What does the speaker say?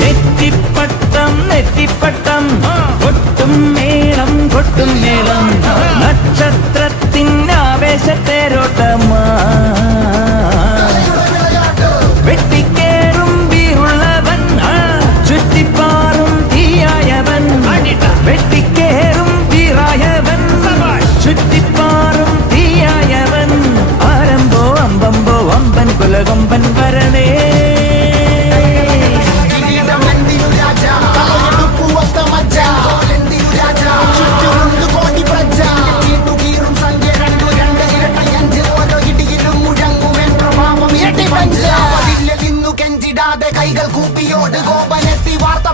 നെറ്റിപ്പട്ടം നെറ്റിപ്പട്ടം ese terotama നെഞ്ചിടാതെ കൈകൾ കൂപ്പിയോട് കോപനെത്തി വാർത്ത